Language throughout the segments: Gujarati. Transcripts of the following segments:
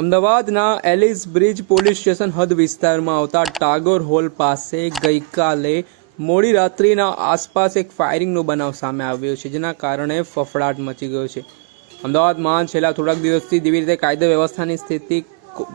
અમદાવાદના એલિસ બ્રિજ પોલીસ સ્ટેશન હદ વિસ્તારમાં આવતા ટાગોર હોલ પાસે ગઈકાલે મોડી રાત્રિના આસપાસ એક ફાયરિંગનો બનાવ સામે આવ્યો છે, જેના કારણે ફફડાટ મચી ગયો છે। અમદાવાદમાં છેલ્લા થોડાક દિવસથી જેવી રીતે કાયદા વ્યવસ્થાની સ્થિતિ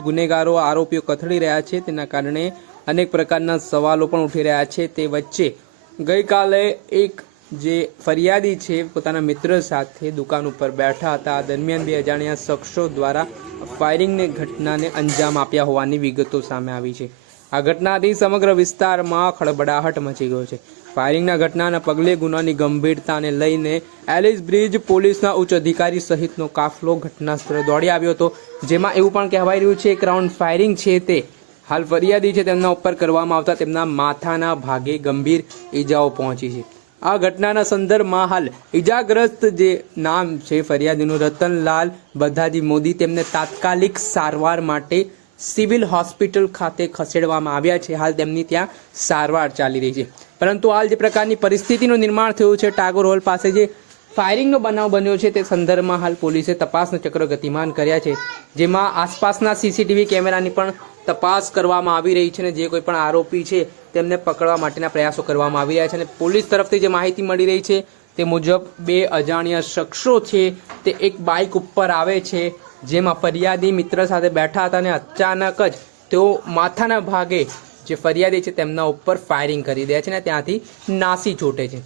ગુનેગારો આરોપીઓ કથળી રહ્યા છે, તેના કારણે અનેક પ્રકારના સવાલો પણ ઉઠી રહ્યા છે। તે વચ્ચે ગઈકાલે એક જે ફરિયાદી છે પોતાના મિત્ર સાથે દુકાન ઉપર બેઠા હતા, આ દરમિયાન બે અજાણ્યા શખ્સો દ્વારા ફાયરિંગની ઘટનાને અંજામ આપ્યા હોવાની વિગતો સામે આવી છે। આ ઘટનાથી સમગ્ર વિસ્તારમાં ખળબડાહટ મચી ગયો છે। ફાયરિંગના ઘટનાના પગલે ગુનાની ગંભીરતાને લઈને એલિસ બ્રિજ પોલીસના ઉચ્ચ અધિકારી સહિતનો કાફલો ઘટના સ્થળે દોડી આવ્યો હતો, જેમાં એવું પણ કહેવાય રહ્યું છે કે રાઉન્ડ ફાયરિંગ છે તે હાલ ફરિયાદી છે તેમના ઉપર કરવામાં આવતા તેમના માથાના ભાગે ગંભીર ઈજાઓ પહોંચી છે। આ ઘટનાના સંદર્ભમાં હાલ ઈજાગ્રસ્ત જે નામ છે ફરિયાદીનું રતનલાલ બધાજી મોદી, તેમને તાત્કાલિક સારવાર માટે સિવિલ હોસ્પિટલ ખાતે ખસેડવામાં આવ્યા છે। હાલ તેમની ત્યાં સારવાર ચાલી રહી છે, પરંતુ હાલ જે પ્રકારની પરિસ્થિતિનું નિર્માણ થયું છે ટાગોર હોલ પાસે જે ફાયરિંગનો બનાવ બન્યો છે તે સંદર્ભમાં હાલ પોલીસે તપાસના ચક્ર ગતિમાન કર્યા છે, જેમાં આસપાસના સીસીટીવી કેમેરાની પણ તપાસ કરવામાં આવી રહી છે અને જે કોઈ પણ આરોપી છે તેમને પકડવા માટેના પ્રયાસો કરવામાં આવી રહ્યા છે। અને પોલીસ તરફથી જે માહિતી મળી રહી છે તે મુજબ બે અજાણ્યા શખ્સો છે તે એક બાઇક ઉપર આવે છે, જેમાં ફરિયાદી મિત્ર સાથે બેઠા હતા અને અચાનક જ તેઓ માથાના ભાગે જે ફરિયાદી છે તેમના ઉપર ફાયરિંગ કરી દે છે અને ત્યાંથી નાસી છૂટે છે।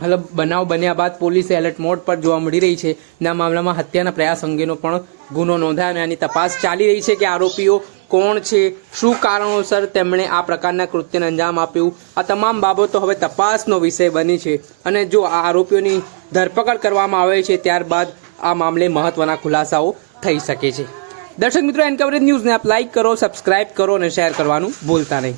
હાલ બનાવ બન્યા બાદ પોલીસે એલર્ટ મોડ પર જોવા મળી રહી છે અને આ મામલામાં હત્યાના પ્રયાસ અંગેનો પણ ગુનો નોંધાયો અને આની તપાસ ચાલી રહી છે કે આરોપીઓ કોણ છે, શું કારણોસર તેમણે આ પ્રકારના કૃત્યને અંજામ આપ્યું, આ તમામ બાબતો હવે તપાસનો વિષય બની છે। અને જો આ આરોપીઓની ધરપકડ કરવામાં આવે છે ત્યારબાદ આ મામલે મહત્વના ખુલાસાઓ થઈ શકે છે। દર્શક મિત્રો, એન કવરેજ ન્યૂઝને આપ લાઇક કરો, સબસ્ક્રાઇબ કરો અને શેર કરવાનું ભૂલતા નહીં।